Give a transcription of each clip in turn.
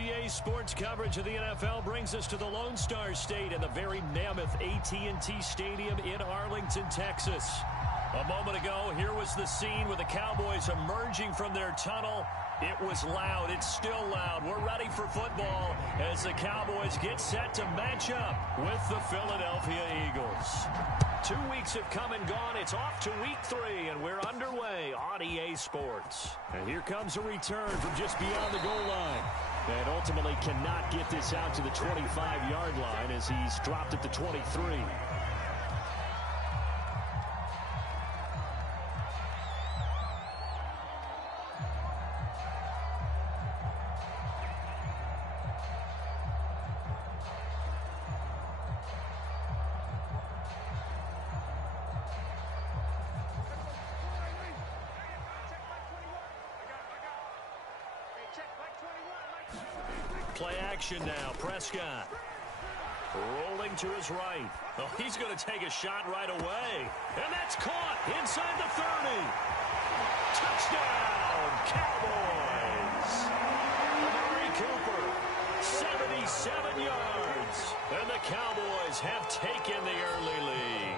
EA Sports coverage of the NFL brings us to the Lone Star State and the very mammoth AT&T Stadium in Arlington, Texas. A moment ago, here was the scene with the Cowboys emerging from their tunnel. It was loud. It's still loud. We're ready for football as the Cowboys get set to match up with the Philadelphia Eagles. 2 weeks have come and gone. It's off to week 3, and we're underway on EA Sports. And here comes a return from just beyond the goal line. And ultimately cannot get this out to the 25-yard line as he's dropped at the 23. Play action now. Prescott rolling to his right. Oh, he's going to take a shot right away. And that's caught inside the 30. Touchdown, Cowboys. Amari Cooper, 77 yards. And the Cowboys have taken the early lead.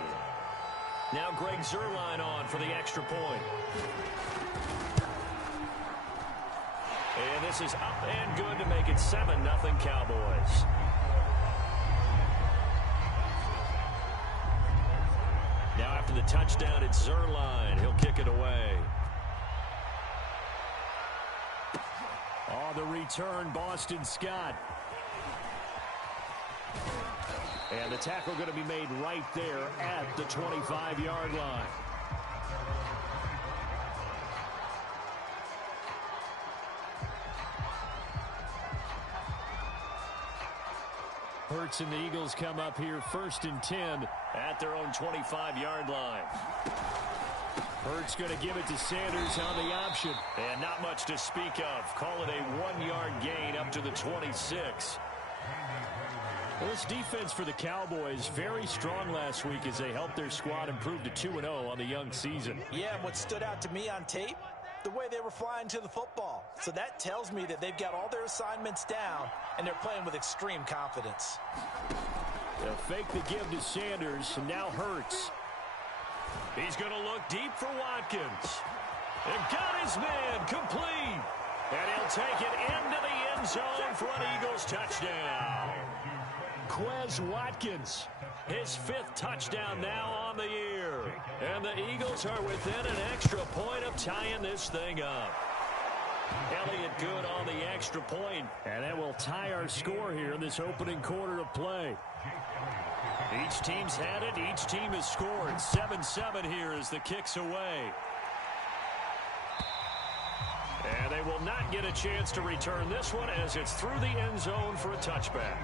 Now Greg Zuerlein on for the extra point. And this is up and good to make it 7-0 Cowboys. Now after the touchdown, it's Zuerlein. He'll kick it away. On the return, Boston Scott. And the tackle going to be made right there at the 25-yard line. Hurts and the Eagles come up here 1st and 10 at their own 25-yard line. Hurts going to give it to Sanders on the option. And not much to speak of. Call it a 1-yard gain up to the 26. Well, this defense for the Cowboys very strong last week as they helped their squad improve to 2-0 on the young season. Yeah, and what stood out to me on tape, the way they were flying to the football. So that tells me that they've got all their assignments down and they're playing with extreme confidence. They'll fake the give to Sanders, and now Hurts. He's going to look deep for Watkins. And got his man complete. And he'll take it into the end zone for an Eagles touchdown. Quez Watkins, his 5th touchdown now on the year. And the Eagles are within an extra point of tying this thing up. Elliott good on the extra point. And that will tie our score here in this opening quarter of play. Each team's had it. Each team has scored. 7-7 here as the kick's away. And they will not get a chance to return this one as it's through the end zone for a touchback.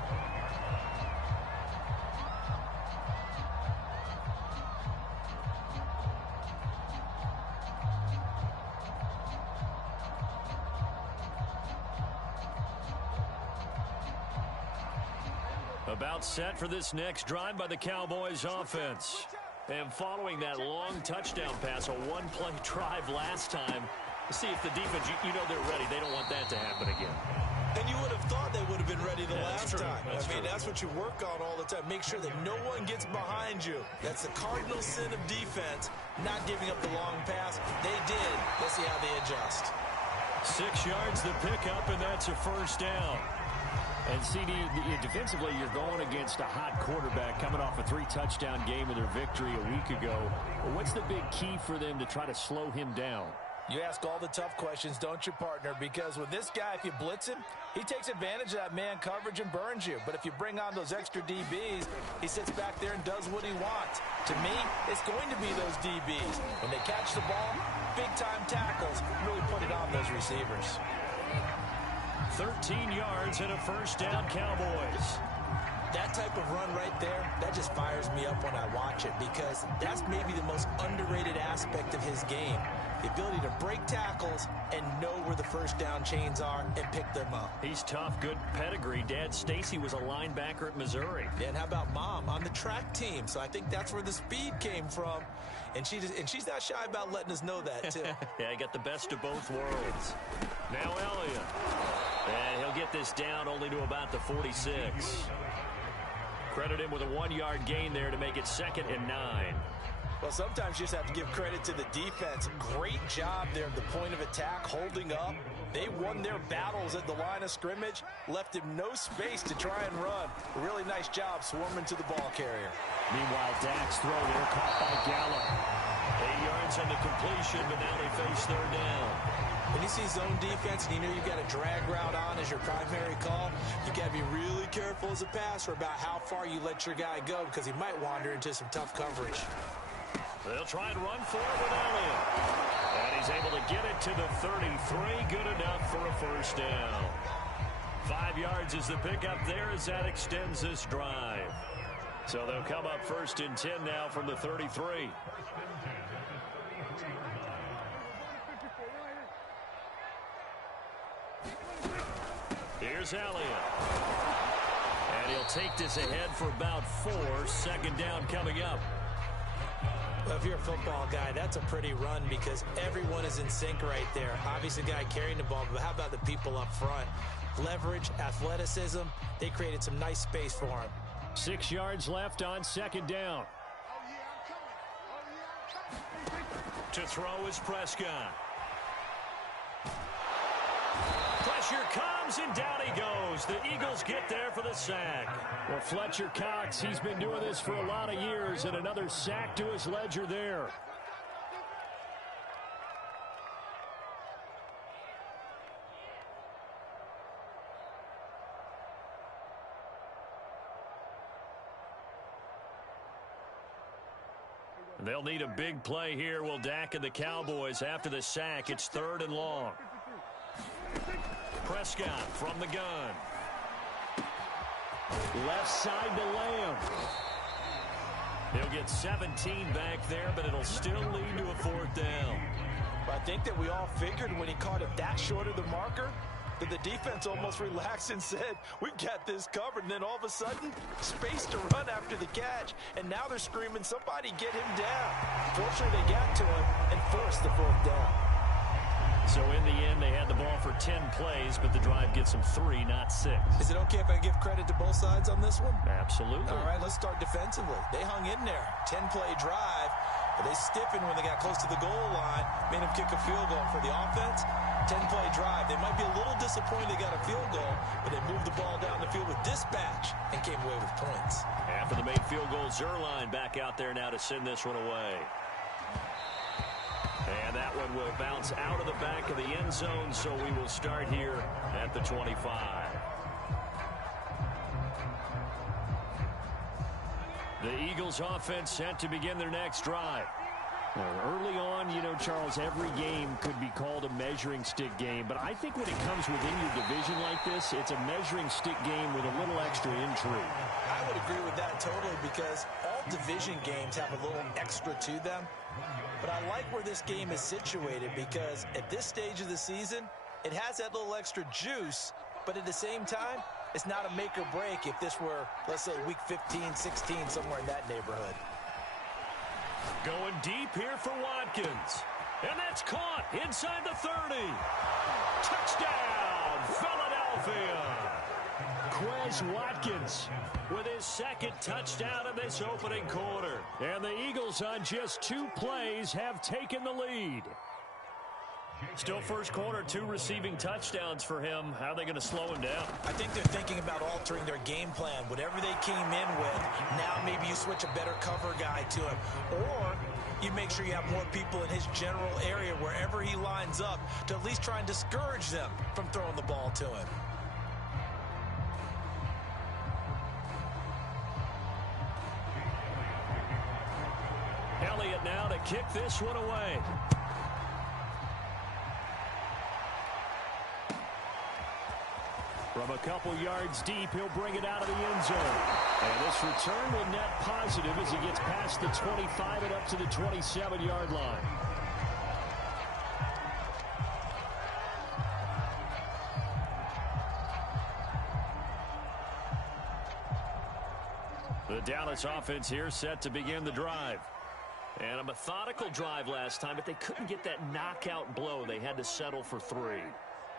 About set for this next drive by the Cowboys offense. And following that long touchdown pass, a one-play drive last time, see if the defense, you know they're ready. They don't want that to happen again. And you would have thought they would have been ready the last time. That's what you work on all the time. Make sure that no one gets behind you. That's the cardinal sin of defense, not giving up the long pass. They did. Let's see how they adjust. 6 yards the pickup, and that's a first down. And CD, defensively, you're going against a hot quarterback coming off a 3-touchdown game with their victory a week ago. What's the big key for them to try to slow him down? You ask all the tough questions, don't you, partner? Because with this guy, if you blitz him, he takes advantage of that man coverage and burns you. But if you bring on those extra DBs, he sits back there and does what he wants. To me, it's going to be those DBs. When they catch the ball, big-time tackles, really put it on those receivers. 13 yards and a first down, Cowboys. That type of run right there, that just fires me up when I watch it because that's maybe the most underrated aspect of his game. The ability to break tackles and know where the first down chains are and pick them up. He's tough, good pedigree. Dad Stacy was a linebacker at Missouri. And how about Mom on the track team? So I think that's where the speed came from. And she's not shy about letting us know that, too. Yeah, he got the best of both worlds. Now Elliott. And he'll get this down only to about the 46. Credit him with a 1-yard gain there to make it 2nd and 9. Well, sometimes you just have to give credit to the defense. Great job there at the point of attack, holding up. They won their battles at the line of scrimmage, left him no space to try and run. A really nice job swarming to the ball carrier. Meanwhile, Dak's throw there caught by Gallup. 8 yards on the completion, but now they face 3rd down. When you see zone defense and you know you've got a drag route on as your primary call, you got to be really careful as a passer about how far you let your guy go because he might wander into some tough coverage. They'll try and run for it with Elliott. And he's able to get it to the 33. Good enough for a 1st down. 5 yards is the pickup there as that extends this drive. So they'll come up 1st and 10 now from the 33. Here's Elliott. And he'll take this ahead for about 4. 2nd down coming up. Well, if you're a football guy, that's a pretty run because everyone is in sync right there. Obviously, the guy carrying the ball, but how about the people up front? Leverage, athleticism, they created some nice space for him. 6 yards left on 2nd down. To throw is Prescott. Pressure comes, and down he goes. The Eagles get there for the sack. Well, Fletcher Cox, he's been doing this for a lot of years, and another sack to his ledger there. They'll need a big play here. Will Dak and the Cowboys after the sack. It's 3rd and long. Prescott from the gun. Left side to Lamb. He'll get 17 back there, but it'll still lead to a 4th down. I think that we all figured when he caught it that short of the marker that the defense almost relaxed and said, we've got this covered. And then all of a sudden, space to run after the catch. And now they're screaming, somebody get him down. Fortunately, they got to him and forced the 4th down. So in the end, they had the ball for 10 plays, but the drive gets them 3, not 6. Is it okay if I give credit to both sides on this one? Absolutely. All right, let's start defensively. They hung in there. 10-play drive. But they stiffened when they got close to the goal line, made them kick a field goal. For the offense, 10-play drive. They might be a little disappointed they got a field goal, but they moved the ball down the field with dispatch and came away with points. After the made field goal, Zerline back out there now to send this one away. And that one will bounce out of the back of the end zone, so we will start here at the 25. The Eagles offense set to begin their next drive. Early on, you know, Charles, every game could be called a measuring stick game, but I think when it comes within your division like this, it's a measuring stick game with a little extra intrigue. I would agree with that totally because all division games have a little extra to them. But I like where this game is situated because at this stage of the season, it has that little extra juice, but at the same time, it's not a make or break if this were, let's say, week 15, 16, somewhere in that neighborhood. Going deep here for Watkins. And that's caught inside the 30. Touchdown, Philadelphia. Quez Watkins with his 2nd touchdown in this opening quarter. And the Eagles on just 2 plays have taken the lead. Still first quarter, 2 receiving touchdowns for him. How are they going to slow him down? I think they're thinking about altering their game plan. Whatever they came in with, now maybe you switch a better cover guy to him. Or you make sure you have more people in his general area wherever he lines up to at least try and discourage them from throwing the ball to him. Elliott now to kick this one away. From a couple yards deep, he'll bring it out of the end zone. And this return will net positive as he gets past the 25 and up to the 27-yard line. The Dallas offense here set to begin the drive. And a methodical drive last time, but they couldn't get that knockout blow. They had to settle for 3.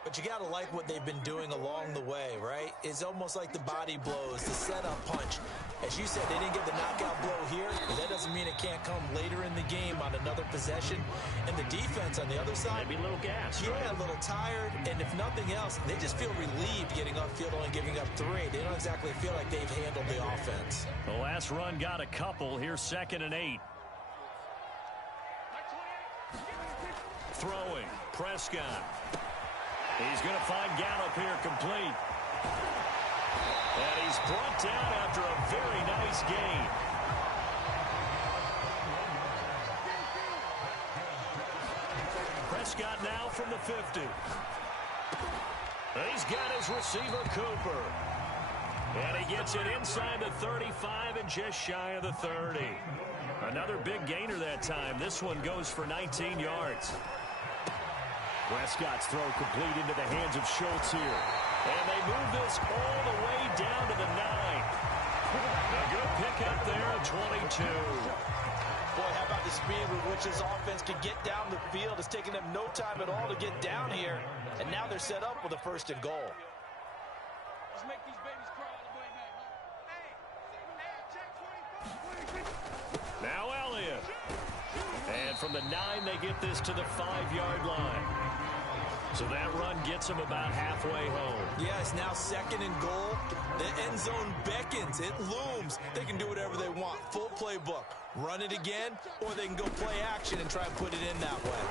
But you got to like what they've been doing along the way. is almost like the body blows, the setup punch. As you said, they didn't get the knockout blow here, but that doesn't mean it can't come later in the game on another possession. And the defense on the other side, maybe a little gas. Yeah, right? A little tired, and if nothing else, they just feel relieved getting upfield only giving up 3. They don't exactly feel like they've handled the offense. The last run got a couple. Here's 2nd and 8. Throwing, Prescott. He's going to find Gallup here complete. And he's brought down after a very nice gain. Prescott now from the 50. He's got his receiver, Cooper. And he gets it inside the 35 and just shy of the 30. Another big gainer that time. This one goes for 19 yards. Prescott's throw complete into the hands of Schultz here. And they move this all the way down to the 9. A good pickup there at 22. Boy, how about the speed with which this offense can get down the field? It's taking them no time at all to get down here. And now they're set up with a 1st and goal. Let's make these babies cry all the way back. Now Elliott. And from the 9, they get this to the 5-yard line. So that run gets them about halfway home. Yeah, it's now 2nd and goal. The end zone beckons. It looms. They can do whatever they want. Full playbook. Run it again, or they can go play action and try and put it in that way.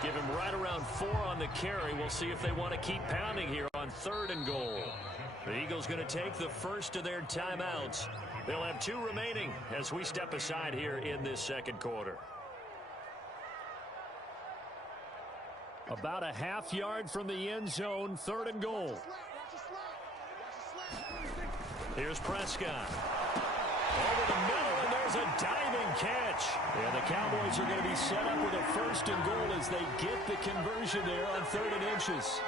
Give him right around 4 on the carry. We'll see if they want to keep pounding here on 3rd and goal. The Eagles going to take the first of their timeouts. They'll have 2 remaining as we step aside here in this 2nd quarter. About a half yard from the end zone, 3rd and goal. Here's Prescott. Over the middle, and there's a diving catch. And the Cowboys are going to be set up with a 1st and goal as they get the conversion there on 3rd and inches.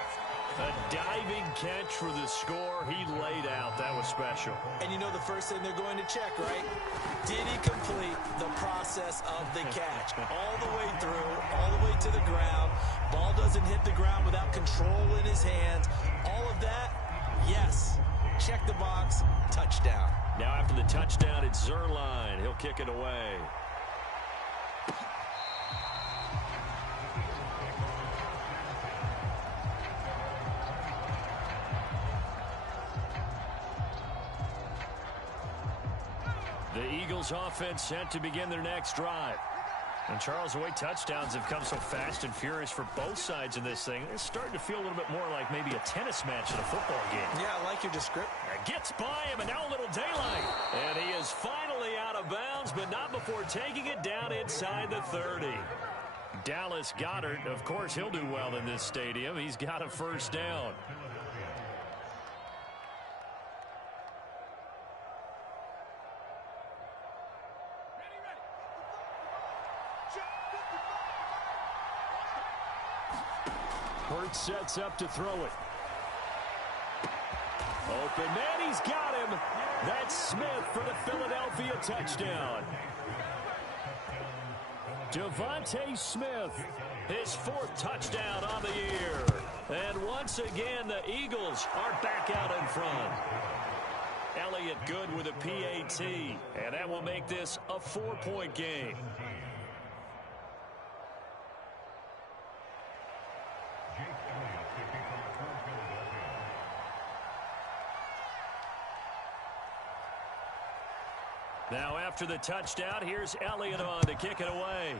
A diving catch for the score. He laid out. That was special. And you know the first thing they're going to check, right? Did he complete the process of the catch? All the way through, all the way to the ground. Ball doesn't hit the ground without control in his hands. All of that, yes. Check the box, touchdown. Now after the touchdown, it's Zerline. He'll kick it away. The Eagles offense set to begin their next drive. And Charles, the way touchdowns have come so fast and furious for both sides in this thing, it's starting to feel a little bit more like maybe a tennis match in a football game. Yeah, I like your description. Gets by him, and now a little daylight. And he is finally out of bounds, but not before taking it down inside the 30. Dallas Goedert, of course, he'll do well in this stadium. He's got a 1st down. Hurts sets up to throw it. Open man, he's got him. That's Smith for the Philadelphia touchdown. Devontae Smith, his 4th touchdown on the year. And once again, the Eagles are back out in front. Elliott good with a PAT, and that will make this a 4-point game. Now after the touchdown, here's Elliott on to kick it away.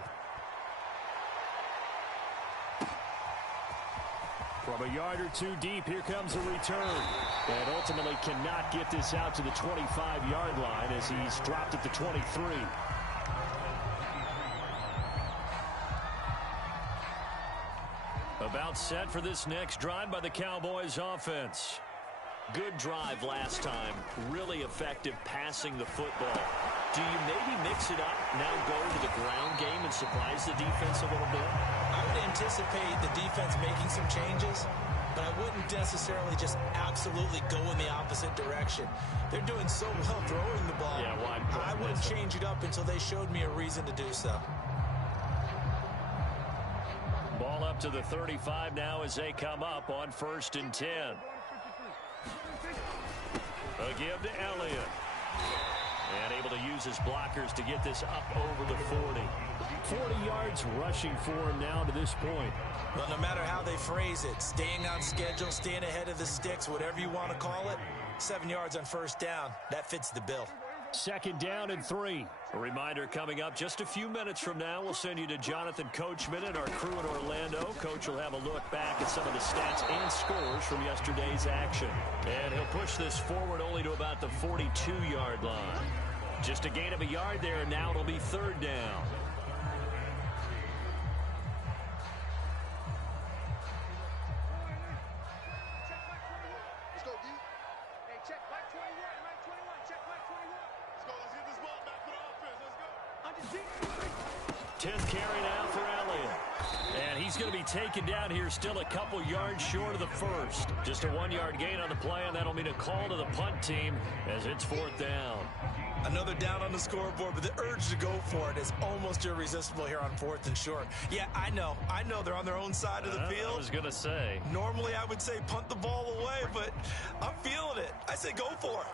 From a yard or 2 deep, here comes a return. And ultimately cannot get this out to the 25-yard line as he's dropped at the 23. About set for this next drive by the Cowboys offense. Good drive last time. Really effective passing the football. Do you maybe mix it up, now go to the ground game and surprise the defense a little bit? I would anticipate the defense making some changes, but I wouldn't necessarily just absolutely go in the opposite direction. They're doing so well throwing the ball. Yeah, why? I wouldn't change it up until they showed me a reason to do so. Ball up to the 35 now as they come up on 1st and 10. A give to Elliott. And able to use his blockers to get this up over the 40. 40 yards rushing for him now to this point. Well, no matter how they phrase it, staying on schedule, staying ahead of the sticks, whatever you want to call it, 7 yards on first down, that fits the bill. 2nd down and 3. A reminder coming up just a few minutes from now. We'll send you to Jonathan Coachman and our crew in Orlando. Coach will have a look back at some of the stats and scores from yesterday's action. And he'll push this forward only to about the 42-yard line. Just a gain of a yard there. Now it'll be 3rd down. Check back 21, right 21, check back 21. Let's get this ball back for the offense, let's go. 10th carry now for Elliott. And he's going to be taken down here still a couple yards short of the first. Just a 1-yard gain on the play, and that'll mean a call to the punt team as it's 4th down. Another down on the scoreboard, but the urge to go for it is almost irresistible here on 4th and short. Yeah, I know they're on their own side of the field. I was going to say. Normally I would say punt the ball away, but I'm feeling it. I say go for it.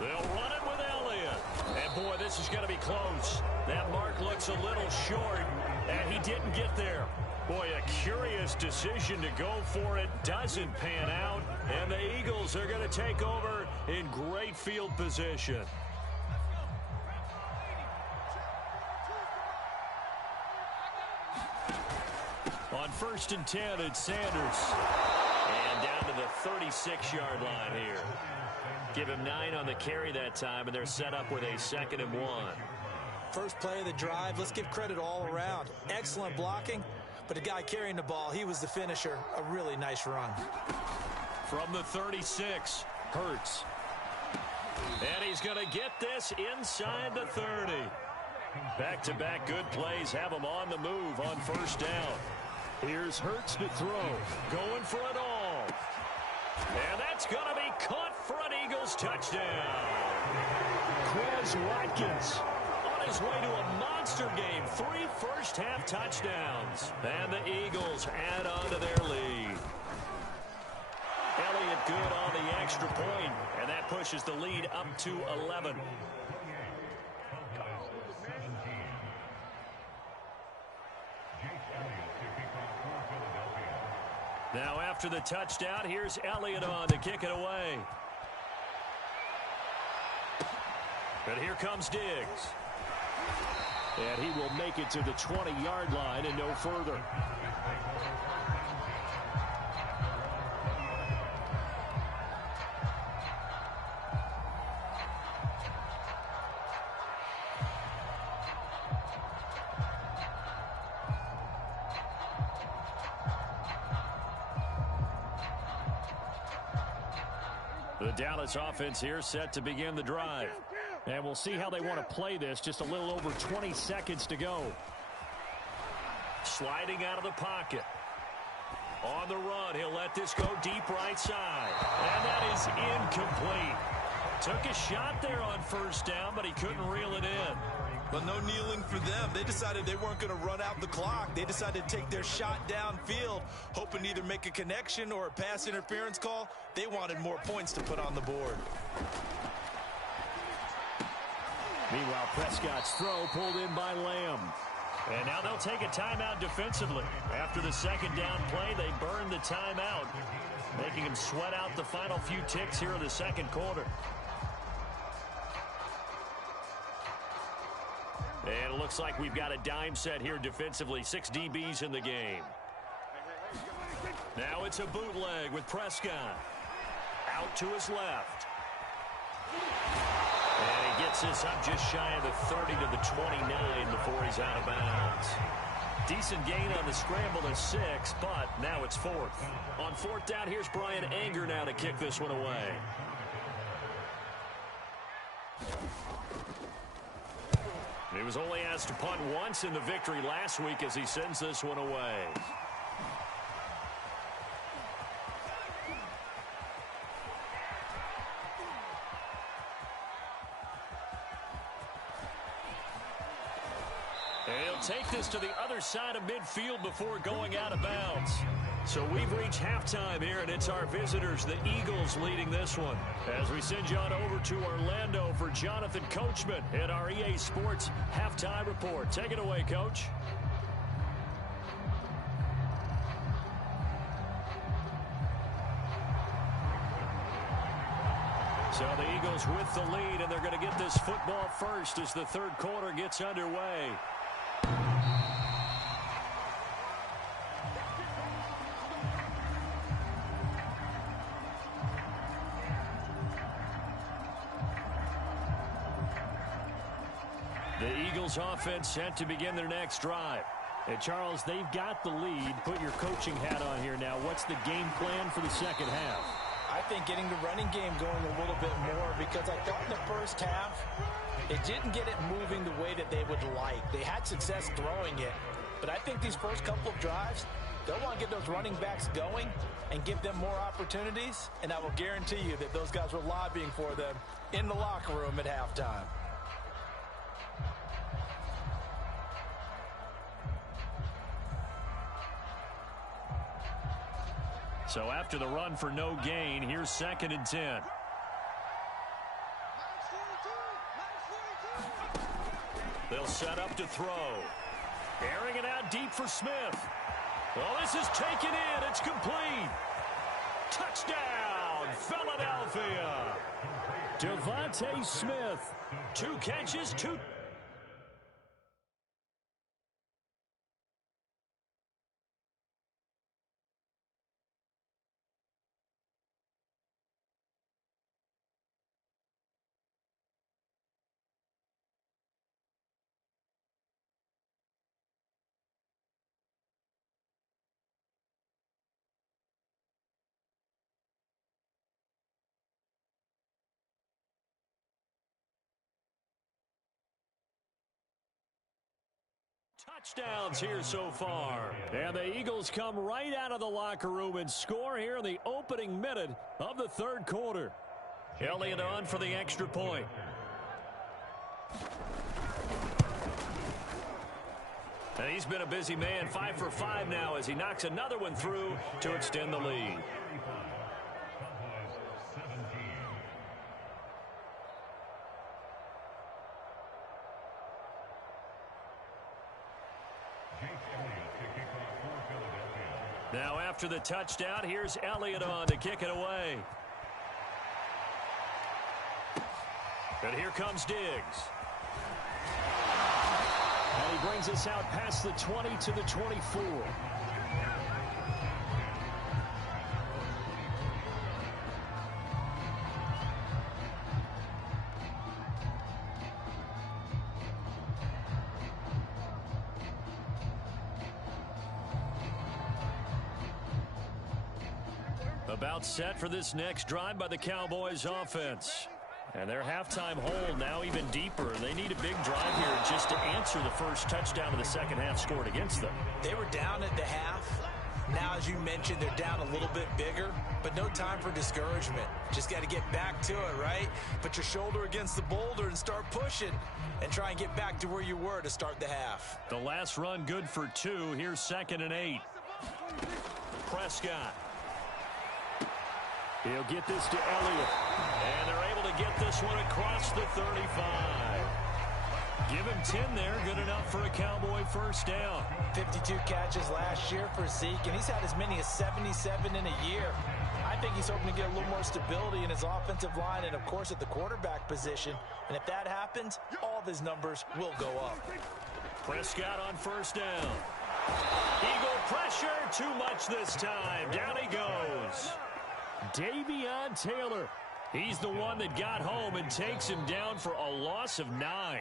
They'll run it with Elliott. And boy, this is going to be close. That mark looks a little short, and he didn't get there. Boy, a curious decision to go for it. Doesn't pan out, and the Eagles are going to take over in great field position. On 1st and 10, it's Sanders. And down to the 36-yard line here. Give him 9 on the carry that time, and they're set up with a 2nd and 1. First play of the drive, let's give credit all around. Excellent blocking, but the guy carrying the ball, he was the finisher. A really nice run. From the 36, Hurts. And he's going to get this inside the 30. Back-to-back good plays have him on the move on 1st down. Here's Hurts to throw. Going for it all. And that's going to be caught for an Eagles touchdown. Quez Watkins on his way to a monster game. 3 first-half touchdowns. And the Eagles add on to their lead. Elliott good on the extra point, and that pushes the lead up to 11. Now after the touchdown, here's Elliott on to kick it away. But here comes Diggs. And he will make it to the 20-yard line and no further. The Dallas offense here set to begin the drive. And we'll see how they want to play this. Just a little over 20 seconds to go. Sliding out of the pocket. On the run, he'll let this go deep right side. And that is incomplete. Took a shot there on 1st down, but he couldn't reel it in. But no kneeling for them. They decided they weren't going to run out the clock. They decided to take their shot downfield, hoping to either make a connection or a pass interference call. They wanted more points to put on the board. Meanwhile, Prescott's throw pulled in by Lamb. And now they'll take a timeout defensively. After the 2nd down play, they burned the timeout, making him sweat out the final few ticks here in the 2nd quarter. And it looks like we've got a dime set here defensively. 6 DBs in the game. Now it's a bootleg with Prescott. Out to his left. And he gets this up just shy of the 30 to the 29 before he's out of bounds. Decent gain on the scramble at 6, but now it's 4th. On 4th down, here's Brian Anger now to kick this one away. He was only asked to punt once in the victory last week as he sends this one away. And he'll take this to the other side of midfield before going out of bounds. So we've reached halftime here, and it's our visitors, the Eagles, leading this one. As we send you on over to Orlando for Jonathan Coachman at our EA Sports Halftime Report. Take it away, Coach. So the Eagles with the lead, and they're going to get this football first as the third quarter gets underway. The Eagles offense set to begin their next drive. And Charles, they've got the lead. Put your coaching hat on here now. What's the game plan for the second half? I think getting the running game going a little bit more, because I thought in the first half, it didn't get it moving the way that they would like. They had success throwing it, but I think these first couple of drives, they'll want to get those running backs going and give them more opportunities, and I will guarantee you that those guys were lobbying for them in the locker room at halftime. So after the run for no gain, here's 2nd and 10. They'll set up to throw. Airing it out deep for Smith. Well, this is taken in. It's complete. Touchdown, Philadelphia. Devontae Smith. 2 catches, 2. Touchdowns here so far. And the Eagles come right out of the locker room and score here in the opening minute of the third quarter. Elliott on for the extra point. And he's been a busy man, 5 for 5 now as he knocks another one through to extend the lead. Now after the touchdown, here's Elliott on to kick it away. And here comes Diggs. And he brings us out past the 20 to the 24. About set for this next drive by the Cowboys offense. And their halftime hold now even deeper. They need a big drive here just to answer the first touchdown of the second half scored against them. They were down at the half. Now, as you mentioned, they're down a little bit bigger, but no time for discouragement. Just got to get back to it, right? Put your shoulder against the boulder and start pushing and try and get back to where you were to start the half. The last run good for 2. Here's 2nd and 8. Prescott. He'll get this to Elliott. And they're able to get this one across the 35. Give him 10 there. Good enough for a Cowboy first down. 52 catches last year for Zeke, and he's had as many as 77 in a year. I think he's hoping to get a little more stability in his offensive line and, of course, at the quarterback position. And if that happens, all of his numbers will go up. Prescott on first down. Eagle pressure. Too much this time. Down he goes. Davion Taylor. He's the one that got home and takes him down for a loss of 9.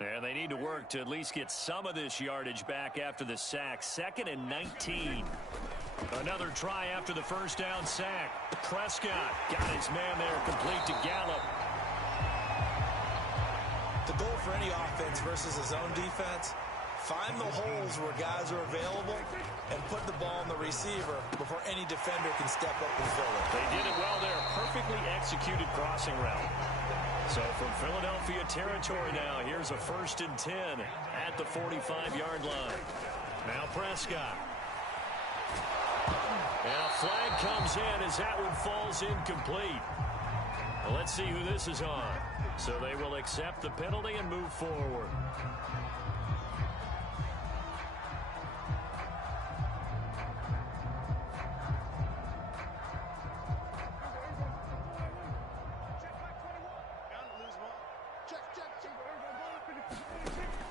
And they need to work to at least get some of this yardage back after the sack. 2nd and 19. Another try after the first down sack. Prescott got his man there, complete to Gallup. The goal for any offense versus a zone defense, Find the holes where guys are available and put the ball on the receiver before any defender can step up and fill it. They did it well there. Perfectly executed crossing route. So from Philadelphia territory now, here's a 1st and 10 at the 45-yard line. Now Prescott. And a flag comes in as that one falls incomplete. Well, let's see who this is on. So they will accept the penalty and move forward.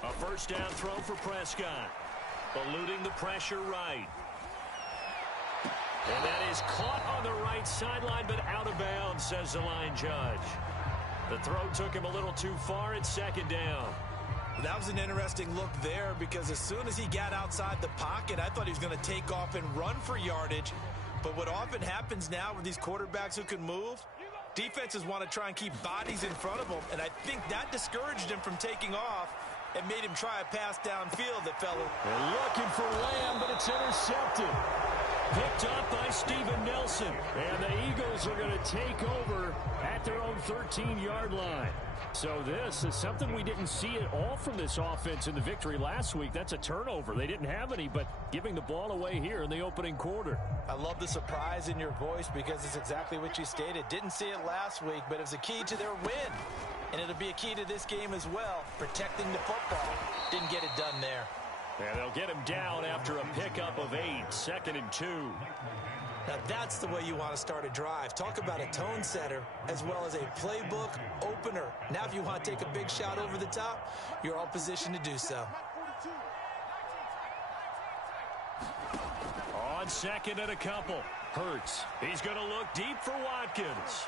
A first down throw for Prescott. Eluding the pressure right. And that is caught on the right sideline, but out of bounds, says the line judge. The throw took him a little too far. It's 2nd down. That was an interesting look there because as soon as he got outside the pocket, I thought he was going to take off and run for yardage. But what often happens now with these quarterbacks who can move, defenses want to try and keep bodies in front of them, and I think that discouraged him from taking off and made him try a pass downfield that fell. They're looking for Lamb, but it's intercepted. Picked up by Steven Nelson. And the Eagles are going to take over at their own 13-yard line. So this is something we didn't see at all from this offense in the victory last week. That's a turnover. They didn't have any, but giving the ball away here in the opening quarter. I love the surprise in your voice because it's exactly what you stated. Didn't see it last week, but it was a key to their win. And it'll be a key to this game as well, protecting the football. Didn't get it done there. And they'll get him down after a pickup of 8, 2nd and 2. Now that's the way you want to start a drive. Talk about a tone setter as well as a playbook opener. Now if you want to take a big shot over the top, you're all positioned to do so. On 2nd and a couple. Hurts. He's going to look deep for Watkins.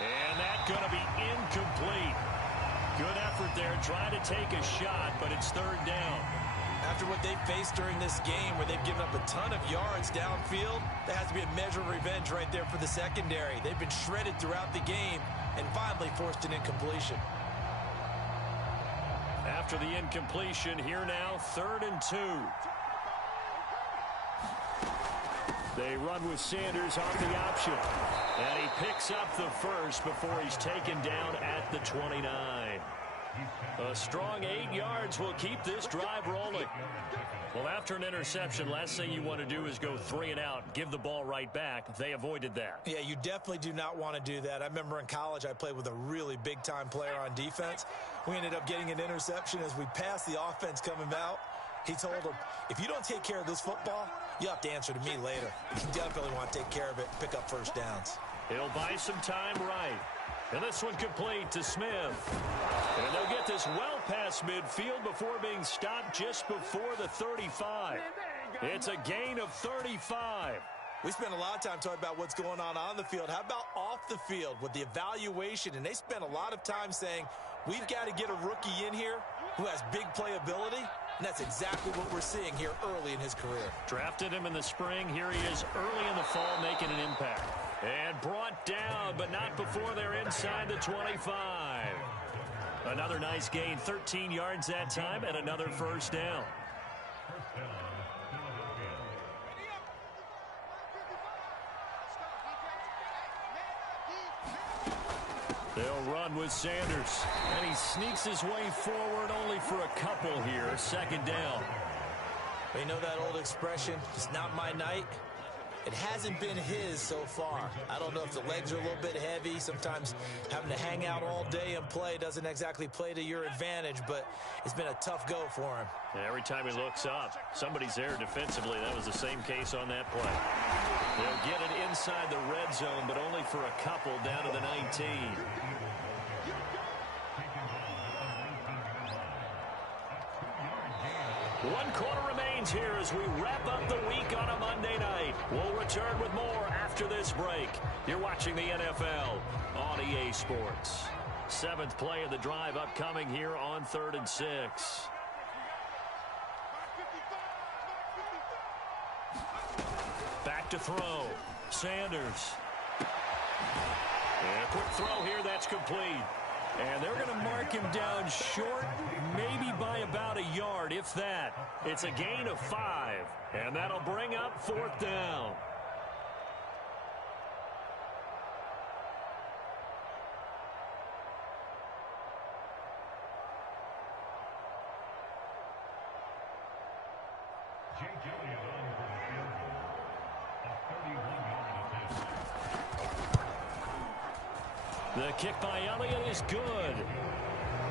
And that's going to be incomplete. Good effort there, trying to take a shot, but it's 3rd down. After what they faced during this game where they've given up a ton of yards downfield, there has to be a measure of revenge right there for the secondary. They've been shredded throughout the game and finally forced an incompletion. After the incompletion, here now, 3rd and 2. They run with Sanders on the option. And he picks up the first before he's taken down at the 29. A strong 8 yards will keep this drive rolling. Well, after an interception, last thing you want to do is go 3 and out, give the ball right back. They avoided that. Yeah, you definitely do not want to do that. I remember in college I played with a really big-time player on defense. We ended up getting an interception as we passed the offense coming out. He told him, if you don't take care of this football, you have to answer to me later. You definitely want to take care of it, pick up first downs. He'll buy some time right. And this one complete to Smith. And they'll get this well past midfield before being stopped just before the 35. It's a gain of 35. We spent a lot of time talking about what's going on the field. How about off the field with the evaluation? And they spent a lot of time saying, we've got to get a rookie in here who has big playability. And that's exactly what we're seeing here early in his career. Drafted him in the spring. Here he is early in the fall making an impact. And brought down, but not before they're inside the 25. Another nice gain, 13 yards that time, and another first down. They'll run with Sanders. And he sneaks his way forward only for a couple here. 2nd down. You know that old expression, it's not my night? It hasn't been his so far. I don't know if the legs are a little bit heavy. Sometimes having to hang out all day and play doesn't exactly play to your advantage, but it's been a tough go for him. And every time he looks up, somebody's there defensively. That was the same case on that play. They'll get it inside the red zone, but only for a couple down to the 19. One quarter remains here as we wrap up the week on a Monday night. We'll return with more after this break. You're watching the NFL on EA Sports. 7th play of the drive upcoming here on 3rd and 6. Back to throw. Sanders. And a quick throw here, that's complete. And they're going to mark him down short, maybe by about a yard, if that. It's a gain of 5, and that'll bring up 4th down. The kick by Elliott is good.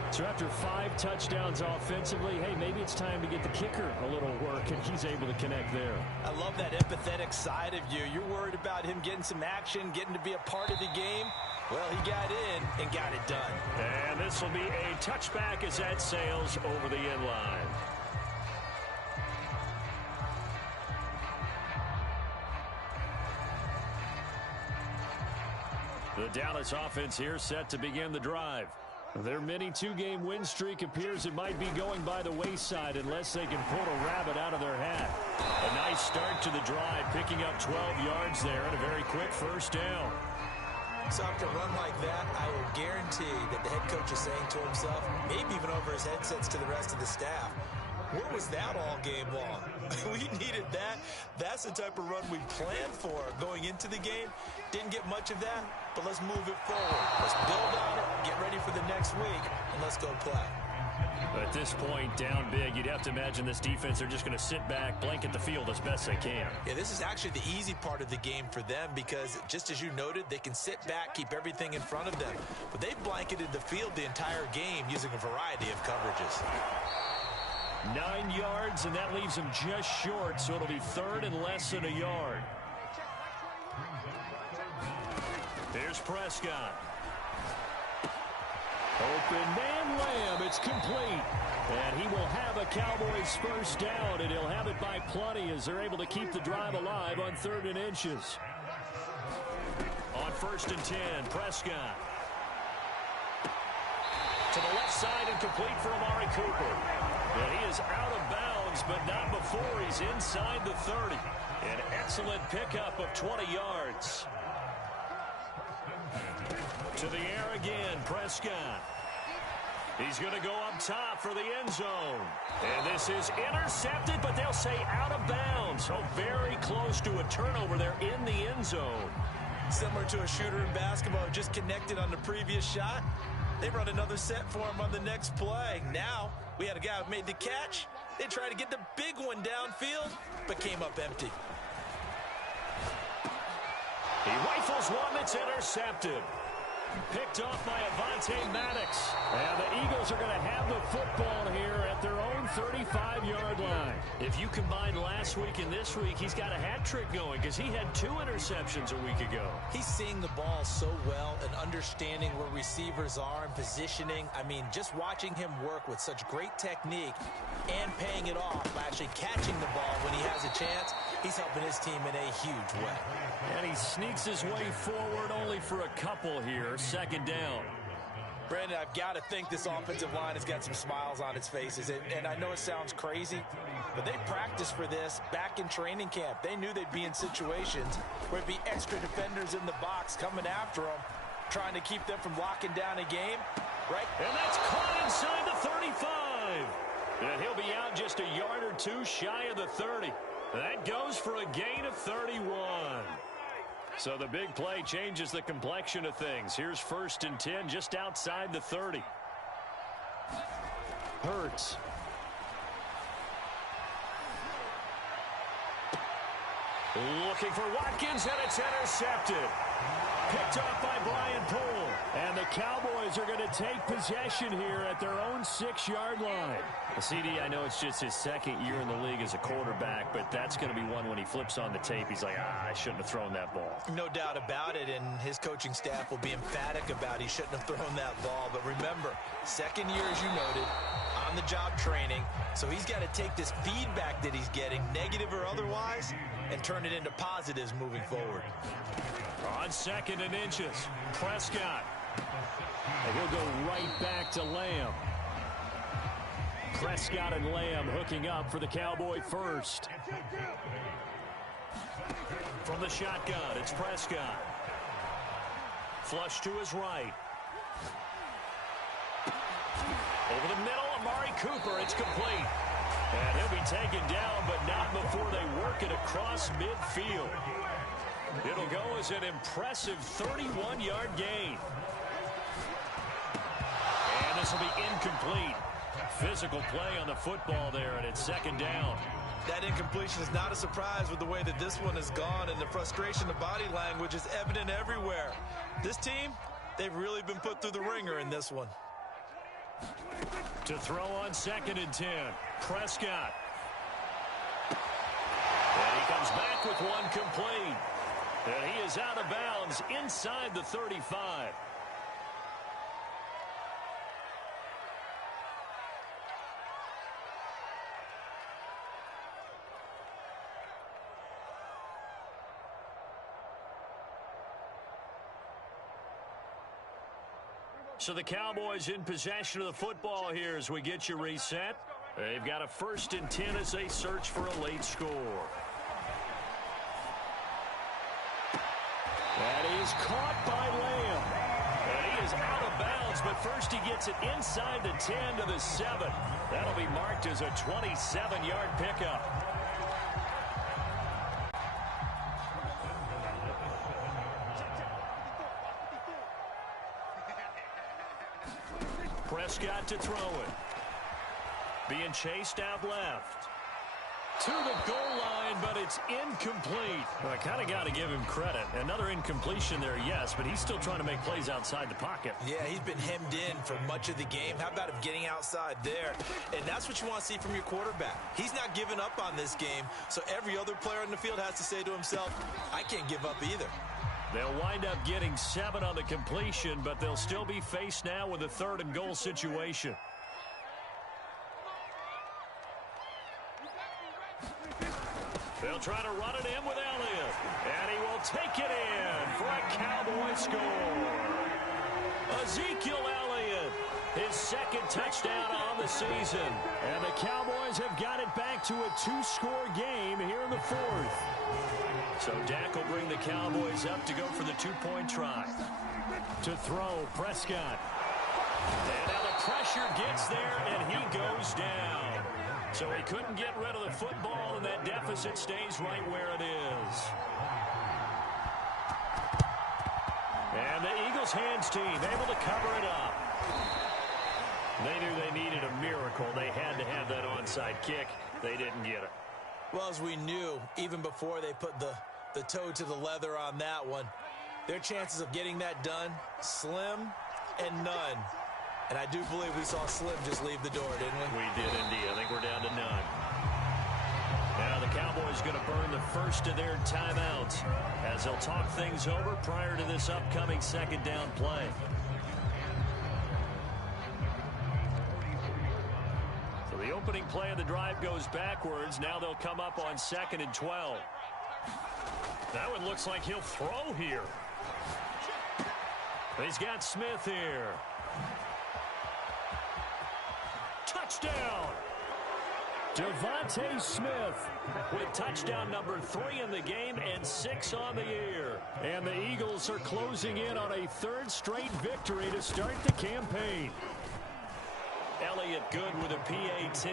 So after 5 touchdowns offensively, hey, maybe it's time to get the kicker a little work, and he's able to connect there. I love that empathetic side of you. You're worried about him getting some action, getting to be a part of the game. Well, he got in and got it done. And this will be a touchback as that sails over the end line. The Dallas offense here set to begin the drive. Their mini 2-game win streak appears it might be going by the wayside unless they can pull a rabbit out of their hat. A nice start to the drive, picking up 12 yards there and a very quick first down. So after a run like that, I will guarantee that the head coach is saying to himself, maybe even over his headsets to the rest of the staff, where was that all game long? We needed that. That's the type of run we planned for going into the game. Didn't get much of that, but let's move it forward. Let's build on it, get ready for the next week, and let's go play. At this point, down big, you'd have to imagine this defense are just going to sit back, blanket the field as best they can. Yeah, this is actually the easy part of the game for them because, just as you noted, they can sit back, keep everything in front of them. But they've blanketed the field the entire game using a variety of coverages. 9 yards, and that leaves them just short, so it'll be 3rd and less than a yard. Here's Prescott. Open man Lamb, it's complete. And he will have a Cowboys first down, and he'll have it by plenty as they're able to keep the drive alive on 3rd and inches. On 1st and 10, Prescott. To the left side and complete for Amari Cooper. And he is out of bounds, but not before he's inside the 30. An excellent pickup of 20 yards. To the air again, Prescott. He's going to go up top for the end zone. And this is intercepted, but they'll say out of bounds. So very close to a turnover there in the end zone. Similar to a shooter in basketball who just connected on the previous shot. They run another set for him on the next play. Now, we had a guy who made the catch. They tried to get the big one downfield, but came up empty. He rifles one that's intercepted. Picked off by Avonte Maddox. And the Eagles are going to have the football here at their own 35-yard line. If you combine last week and this week, he's got a hat trick going because he had 2 interceptions a week ago. He's seeing the ball so well and understanding where receivers are and positioning. I mean, just watching him work with such great technique and paying it off by actually catching the ball when he has a chance, he's helping his team in a huge way. And he sneaks his way forward only for a couple here. 2nd down. Brandon, I've got to think this offensive line has got some smiles on its faces. And I know it sounds crazy, but they practiced for this back in training camp. They knew they'd be in situations where there'd be extra defenders in the box coming after them, trying to keep them from locking down a game. Right? And that's caught inside the 35. And he'll be out just a yard or 2 shy of the 30. That goes for a gain of 31. So the big play changes the complexion of things. Here's 1st and 10 just outside the 30. Hurts. Looking for Watkins, and it's intercepted. Picked off by Brian Poole. And the Cowboys are going to take possession here at their own 6-yard line. CD, I know it's just his 2nd year in the league as a quarterback, but that's going to be one when he flips on the tape. He's like, I shouldn't have thrown that ball. No doubt about it, and his coaching staff will be emphatic about he shouldn't have thrown that ball. But remember, 2nd year, as you noted, on-the-job training. So he's got to take this feedback that he's getting, negative or otherwise, and turn it into positives moving forward. On 2nd and inches, Prescott. And he'll go right back to Lamb. Prescott and Lamb hooking up for the Cowboy first. From the shotgun, it's Prescott. Flush to his right. Over the middle, Amari Cooper. It's complete. And he'll be taken down, but not before they work it across midfield. It'll go as an impressive 31-yard gain. And this will be incomplete. Physical play on the football there, and it's second down. That incompletion is not a surprise with the way that this one has gone, and the frustration of body language is evident everywhere. This team, they've really been put through the ringer in this one. To throw on 2nd and 10, Prescott. And he comes back with one complete. And he is out of bounds inside the 35. So the Cowboys in possession of the football here as we get you reset. They've got a 1st and 10 as they search for a late score. And he's caught by Lamb. And he is out of bounds, but first he gets it inside the 10 to the 7. That'll be marked as a 27-yard pickup. Prescott to throw it. Being chased out left. To the goal line, but it's incomplete. Well, I kind of got to give him credit. Another incompletion there, yes, but he's still trying to make plays outside the pocket. Yeah, he's been hemmed in for much of the game. How about him getting outside there? And that's what you want to see from your quarterback. He's not giving up on this game, so every other player in the field has to say to himself, I can't give up either. They'll wind up getting 7 on the completion, but they'll still be faced now with a 3rd and goal situation. They'll try to run it in with Elliott, and he will take it in for a Cowboy score. Ezekiel Elliott, his 2nd touchdown on the season. And the Cowboys have got it back to a 2-score game here in the 4th. So Dak will bring the Cowboys up to go for the 2-point try. To throw, Prescott. And now the pressure gets there, and he goes down. So he couldn't get rid of the football, and that deficit stays right where it is. And the Eagles hands team able to cover it up. They knew they needed a miracle. They had to have that onside kick. They didn't get it. Well, as we knew, even before they put the toe to the leather on that one, their chances of getting that done, slim and none. And I do believe we saw Slim just leave the door, didn't we? We did indeed. I think we're down to none. Now the Cowboys going to burn the first of their timeouts as they'll talk things over prior to this upcoming 2nd down play. So the opening play of the drive goes backwards. Now they'll come up on 2nd and 12. That one looks like he'll throw here. He's got Smith here. Touchdown! Devontae Smith with touchdown number 3 in the game and 6 on the year. And the Eagles are closing in on a 3rd straight victory to start the campaign. Elliott good with a PAT.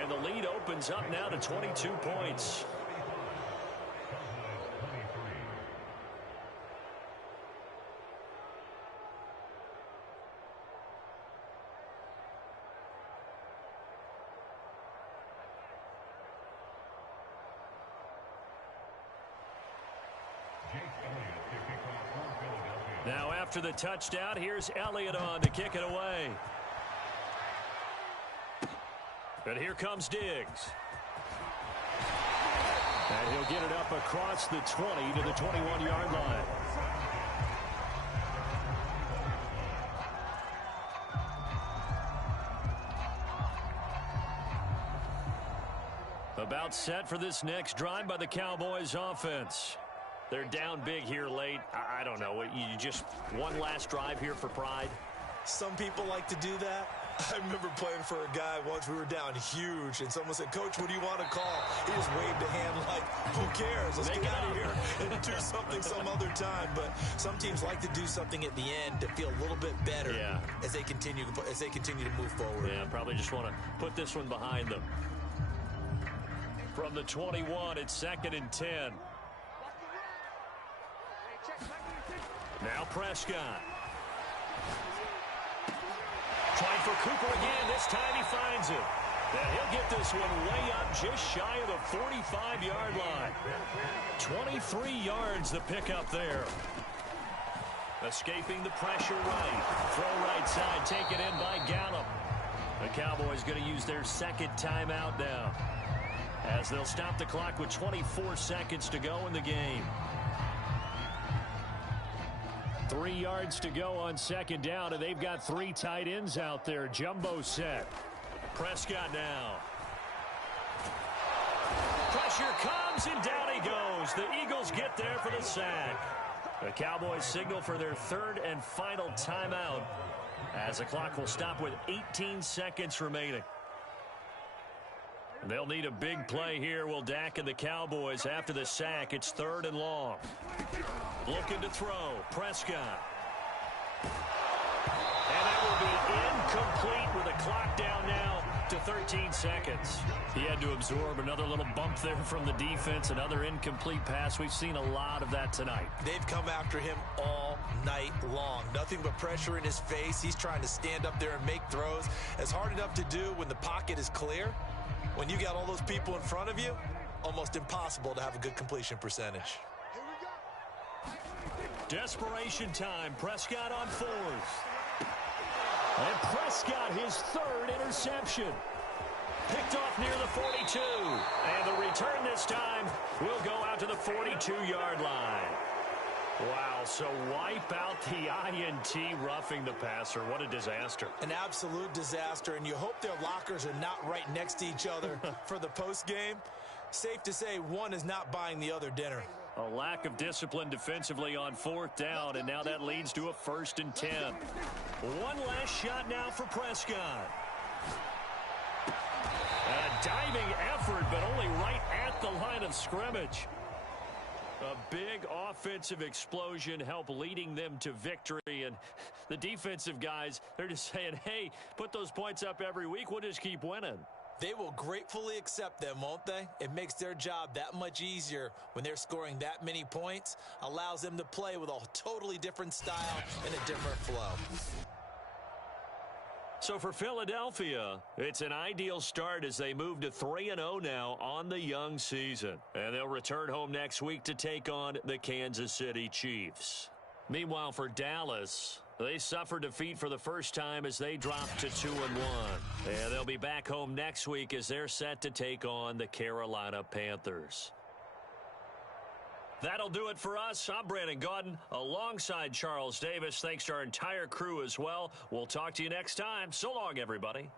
And the lead opens up now to 22 points. Now after the touchdown, here's Elliott on to kick it away. But here comes Diggs. And he'll get it up across the 20 to the 21-yard line. About set for this next drive by the Cowboys offense. They're down big here late. I don't know. You just one last drive here for pride? Some people like to do that. I remember playing for a guy once. We were down huge, and someone said, "Coach, what do you want to call?" He just waved a hand like, "Who cares? Let's get out of here and do something some other time." But some teams like to do something at the end to feel a little bit better as they continue to move forward. Yeah, probably just want to put this one behind them. From the 21, it's 2nd and 10. Now Prescott. Trying for Cooper again. This time he finds it. And he'll get this one way up just shy of the 45-yard line. 23 yards the pickup there. Escaping the pressure right. Throw right side, taken in by Gallup. The Cowboys going to use their second timeout now, as they'll stop the clock with 24 seconds to go in the game. 3 yards to go on second down, and they've got 3 tight ends out there. Jumbo set. Prescott now. Pressure comes, and down he goes. The Eagles get there for the sack. The Cowboys signal for their 3rd and final timeout, as the clock will stop with 18 seconds remaining. They'll need a big play here, will Dak and the Cowboys. After the sack, it's 3rd and long. Looking to throw. Prescott. And that will be incomplete with the clock down now to 13 seconds. He had to absorb another little bump there from the defense, another incomplete pass. We've seen a lot of that tonight. They've come after him all night long. Nothing but pressure in his face. He's trying to stand up there and make throws. It's hard enough to do when the pocket is clear. When you got all those people in front of you, almost impossible to have a good completion percentage. Desperation time. Prescott on 4th. And Prescott, his 3rd interception. Picked off near the 42. And the return this time will go out to the 42-yard line. Wow, so wipe out the INT, roughing the passer. What a disaster. An absolute disaster, and you hope their lockers are not right next to each other for the postgame. Safe to say one is not buying the other dinner. A lack of discipline defensively on 4th down, and now that leads to a 1st and 10. One last shot now for Prescott. A diving effort, but only right at the line of scrimmage. A big offensive explosion helped leading them to victory, and the defensive guys, they're just saying, hey, put those points up every week, we'll just keep winning. They will gratefully accept them, won't they? It makes their job that much easier when they're scoring that many points, allows them to play with a totally different style and a different flow. So for Philadelphia, it's an ideal start as they move to 3-0 now on the young season. And they'll return home next week to take on the Kansas City Chiefs. Meanwhile, for Dallas, they suffered defeat for the first time as they dropped to 2-1. And they'll be back home next week as they're set to take on the Carolina Panthers. That'll do it for us. I'm Brandon Gaudin alongside Charles Davis. Thanks to our entire crew as well. We'll talk to you next time. So long, everybody.